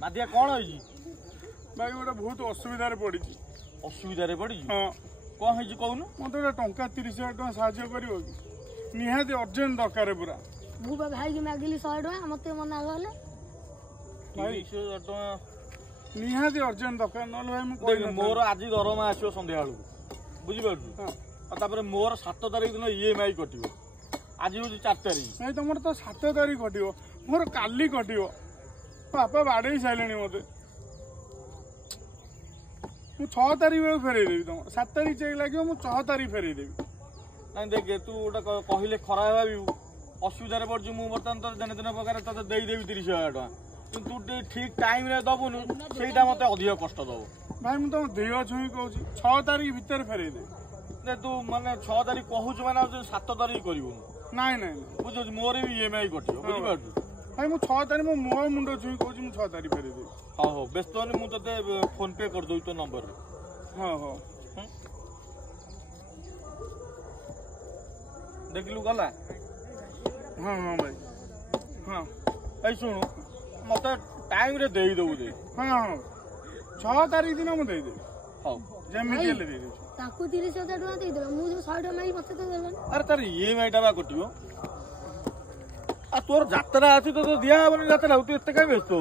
मादिया कौन होई भाई गोटे बहुत असुविधा पड़ी असुविधा पड़ी हाँ कौन है कहून मत गोटे टंका 30,000 टका साहाଯ୍य कर निहाती अर्जेंट दरकार पूरा मु भाई की मागिली 100 टका मत मना गले भाई निहाती अर्जेंट दरकार न भाई मोर आज दरमा आसो संध्या बेलू बुझीपार मोर 7 तारिख दिन EMI कटिव आज हूँ 4 तारिख भाई तुम तो 7 तारिख कटिव मोर काली कटिव बापा बाड़े सारे मत मु 6 तारिख बेलू फेरई देवी तुम 7 तारिख चेक लगे मु 6 तारिख फेरई देवी ना देख तू गोटे कहले खराब भाव असुविधा पड़ी मुझे बर्तमान तो दिन दिन प्रकार तुझे देदेवी 30,000 टका तू ठीक टाइम रे दबुनु ସେଇଟା मत अधिक कष्ट दब भाई मुझे तुम देह छुई कहूँ 6 तारिख भितर फेरई देवी तू माने 6 तारिख कहूँ मैंने 7 तारिख करूँ नाई नाई बुझ मोर भी EMI कटिव बुझीपार भाई मु 6 तारिख मो मुह मुंड छुई कहूँ 6 तारिख फेरई देवी हाँ हाँ व्यस्त नहीं मुझे फोन पे कर दो तो नंबर हाँ हाँ देखलु गला हाँ हाँ भाई हाँ भाई शुणु मत टाइम रे दे दबु दे हाँ हाँ 6 तारिख दिन मुझे देदेवी हाँ जमी दे देवी ताकू 30,000 टका दे देला मु जो 100 टका माई मते तो देला अरे तार EMI टा बा कटियो आ तोर यात्रा अछि तो दिया बने यात्रा तू एते का व्यस्त हो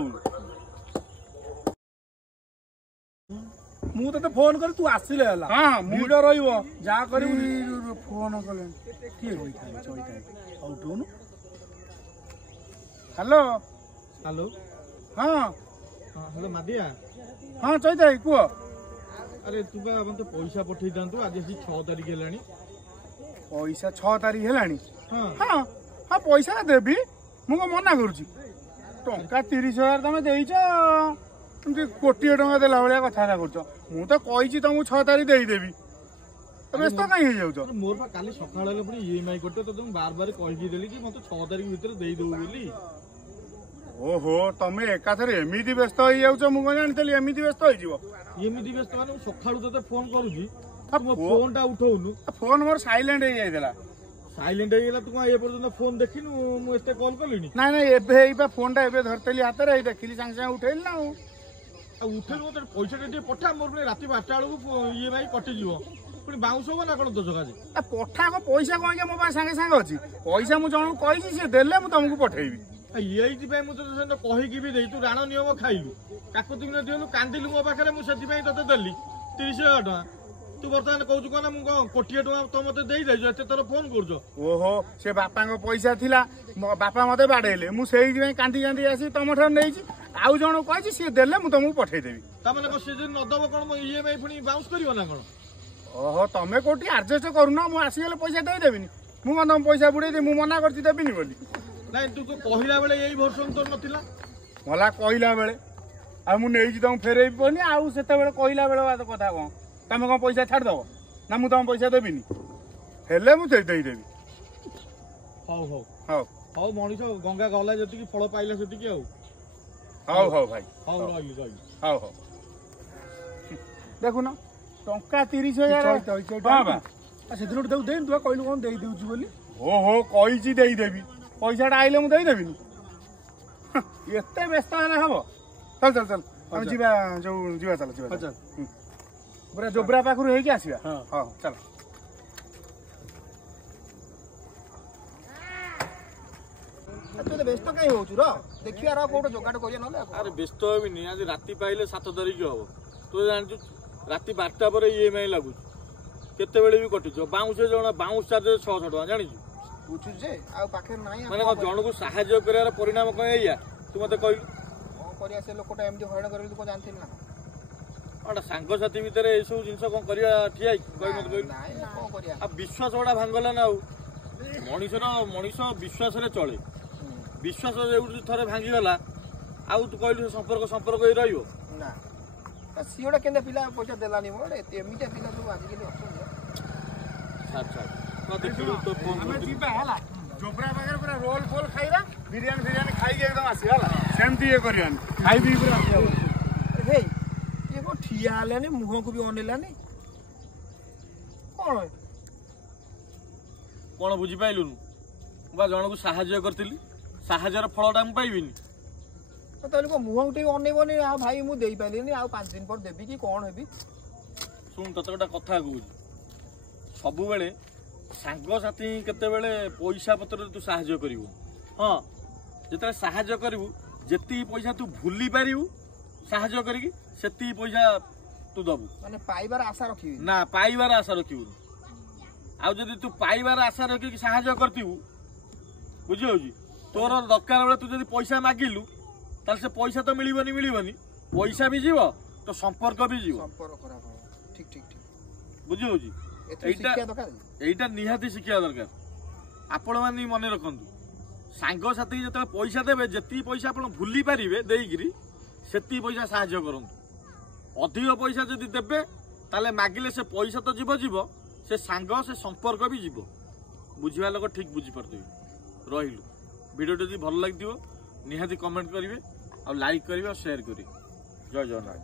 मु तते फोन कर तू आसिले हला हाँ वीडियो रहिबो जा करिउ फोन कले किए होइता चोइता आउटोनु हेलो हेलो हाँ हां हेलो मादिया हाँ चैता कुह अरे तू बा मते पैसा पठै दांतु आज 6 तारिख हेलानी पैसा 6 तारिख हेलानी हां हाँ हाँ पैसा देवी मुझे मना करुची टंका 30,000 तुम देच कोटिए टंका देला भाया कथा कर मु तो कही तुमको 6 तारिख देदेवी व्यस्त कहीं हो जाऊच मोर पा काली सकाळ ले पुनी EMI कटे तो तुम बार बार कहि देली कि मते 6 तारिख भीतर देई दो बोली ओहो तमे एकाथरे एमिति व्यस्त हो जाऊच मु कोन जानतली एमिति व्यस्त हो जीवो एमिति व्यस्त माने सकाळू तते फोन करूची तुम फोन टा उठौनु फोन मोर साइलेंट हो जाइदला साइलेंट हेला तू ए पर्यंत फोन देखिनु मु एते कॉल कलिनी ना ना एबे एबा फोन टा एबे धरतली हाथ रे देखिली संग संग उठेली ना उठेल मत पैसा टे पठा मोर पुनी राति 12टा बेलू EMI कटि जीवो पुनी बाउंस हो ना कोन तो जगह जे पठा को पैसा कोन के मो पास संगे संग अछि पैसा मु जणो कहि से देले मु तुमको पठेबी एई पे मु तो कहि कि भी देई तू राण नियम खाइलु काकुति न दिलु कांदिलु मो पाखरे मु सेति पई तते देली 30,000 टका तू बर्तमान कहू कोना मु कोटिए टका तो मते देई दे एते तोर फोन करजो ओहो से बापा को पैसा थिला बापा मते बाडेले मु सेई पई कांदी कांदी आसी तम ठर नेई आउ जण कहि से देले मु तुमको पठेई देबी ता माने को से जे न दबो कोन मो EMI पुनी बाउंस करिवो ना कोन ओहो तमे कोटी एडजस्ट करूना मु आसी गेले पैसा देई देबिनी मु मन तुम पैसा बुडे दे मु मना करती देबिनी बोली नहीं तू तो कहिला बेले एई वर्षन तो नथिला मला कहिला बेले आ मु नेई तुम फेरेई पनी आउ सेते बेले कहिला बेले बात कथा कोन तमे कोन पैसा छाड़ दबो ना मु तुम पैसा देबिनी हेले मु देई देबी हाउ हाउ हाउ हाउ मणिष गंगा गला जति की फळ पाइला सेति की आउ हाउ हाउ भाई हाउ रही रही हाउ हाउ देखु ना टंका 30,000 बाबा सेदिन देउ देन तू कहलु कोन देई देउछु बोली ओहो कही देई देबी पैसाटा आइले मु देई देबिनी एते व्यस्त हेले हबो चल चल चल हम जीवा जो जीवा चल जीवा चल पूरा जोब्रा पाखरु हेकी आसीबा हां चल तू तो व्यस्त कहीं होचु रो देखिया रा कोड जोगाड़ करिया नले अरे व्यस्त होबी नि आज राति पाइले 7 तारिख हबो तू जानछु राति 12टा पर EMI लागु केते बेले भी कटि जो बाउंस जण बाउंस चार्ज 600 टका जानिछु पूछु जे आ पाखे नाही माने जण को सहाय्य करियार परिणाम कया तू मते कहलु कोन करिया से लोकटा एमडी हरण करबी तू को जानथिल ना अडा सांग साथी भीतर ए सब जिंस कोन करिया ठिया कहि मते कहलु नाही ना कोन करिया आ विश्वास ओडा भांगला ना मनीष विश्वास रे चले विश्वास थरे भांगी गला आउ तू कहलु संपर्क ही रहियो ना सीओडा केंदे पिला पैसा देलानी मोर एमिते पिला सब आज के ऑप्शन अच्छा तो देखिलु तो फोन हमें जीवा हला जोब्रा पाखर पूरा रोल फोल खाइबा बिरयानी खाई के एकदम आसी हला सेमती ये करियान खाई भी पूरा आसी हे ये को ठिया आलानी मुह को भी ओनेलानी कोन କ'ଣ ବୁଝିପାରିଲୁନୁ? ମୁଁ ବା ଜଣକୁ ସାହାଯ୍ୟ କରିଥିଲି, ସାହାଯ୍ୟର ଫଳଟା ମୁଁ ପାଇବିନି? ତାହେଲେ କଣ ମୁହଁ ଟିକେ ଅନେଇବନି? ଆଉ ଭାଇ ମୁଁ ଦେଇପାରିଲିନି, ଆଉ 5 ଦିନ ପରେ ଦେବି କି କ'ଣ ହେବି? ଶୁଣ ତତେ ଗୋଟେ କଥା କହୁଛି, ସବୁବେଳେ ସାଙ୍ଗସାଥି କେତେବେଳେ ପଇସା ପତ୍ରରେ ତୁ ସାହାଯ୍ୟ କରିବୁ। ହଁ, ଯେତେବେଳେ ସାହାଯ୍ୟ କରିବୁ ଯେତିକି ପଇସା ତୁ ଭୁଲି ପାରିବୁ ସାହାଯ୍ୟ କରିକି ସେତିକି ପଇସା ତୁ ଦବୁ। ମାନେ ପାଇବାର ଆଶା ରଖିବି ନା, ପାଇବାର ଆଶା ରଖିବୁନି। ଆଉ ଯଦି ତୁ ପାଇବାର ଆଶା ରଖିକି ସାହାଯ୍ୟ କରିଥିବୁ, ବୁଝିହଉଛି, ତୋର ଦରକାର ବେଳେ ତୁ ଯଦି ପଇସା ମାଗିଲୁ ତାହେଲେ ସେ ପଇସା ତ ମିଳିବନି, ପଇସା ବି ଯିବ, ତୋ ସମ୍ପର୍କ ବି ଯିବ, ସମ୍ପର୍କ ଖରାପ ହବ। ଠିକ ଠିକ ଠିକ, ବୁଝିହଉଛି। ଏଇଟା ନିହାତି ଶିଖିବା ଦରକାର। ଆପଣ ମାନେ ମନେ ରଖନ୍ତୁ, ସାଙ୍ଗସାଥୀ ଯେତେବେଳେ ପଇସା ଦେବେ ଯେତିକି ପଇସା ଆପଣ ଭୁଲି ପାରିବେ ଦେଇକିରି ସେତିକି ପଇସା ସାହାଯ୍ୟ କରନ୍ତୁ। ଅଧିକ ପଇସା ଯଦି ଦେବେ ତାହେଲେ ମାଗିଲେ ସେ ପଇସା ତ ଯିବ, ସେ ସାଙ୍ଗ ସେ ସମ୍ପର୍କ ବି ଯିବ। ବୁଝିବା ଲୋକ ଠିକ ବୁଝିପାରୁଥିବେ। ରହିଲୁ, ଭିଡ଼ିଓ ଯଦି ଭଲ ଲାଗିଥିବ ନିହାତି କମେଣ୍ଟ କରିବେ, ଆଉ ଲାଇକ୍ କରିବେ, ଆଉ ସେୟାର କରିବେ। ଜୟ ଜଗନ୍ନାଥ।